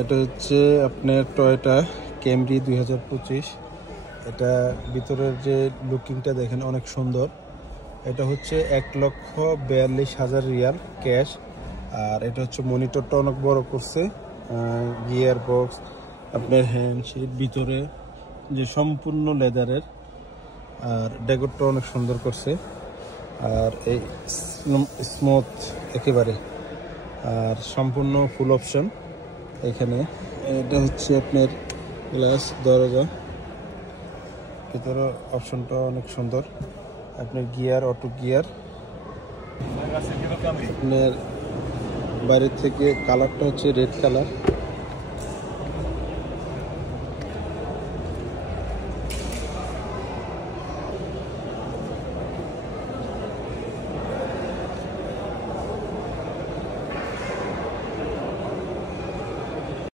এটা হচ্ছে আপনার টয়োটা ক্যামরি 2025। এটা ভিতরের যে লুকিংটা দেখেন অনেক সুন্দর। এটা হচ্ছে 1,42,000 রিয়াল ক্যাশ। আর এটা হচ্ছে মনিটরটা অনেক বড় করছে, গিয়ার বক্স, আপনার হ্যান্ডশিট ভিতরে যে সম্পূর্ণ লেদারের, আর ডেকোরটা অনেক সুন্দর করছে। আর এই স্মুথ একেবারে, আর সম্পূর্ণ ফুল অপশন এখানে। এটা হচ্ছে আপনার গ্লাস দরজা, ভিতরে অপশনটা অনেক সুন্দর। আপনার গিয়ার, অটো গিয়ার। আপনার বাইরের থেকে কালারটা হচ্ছে রেড কালার।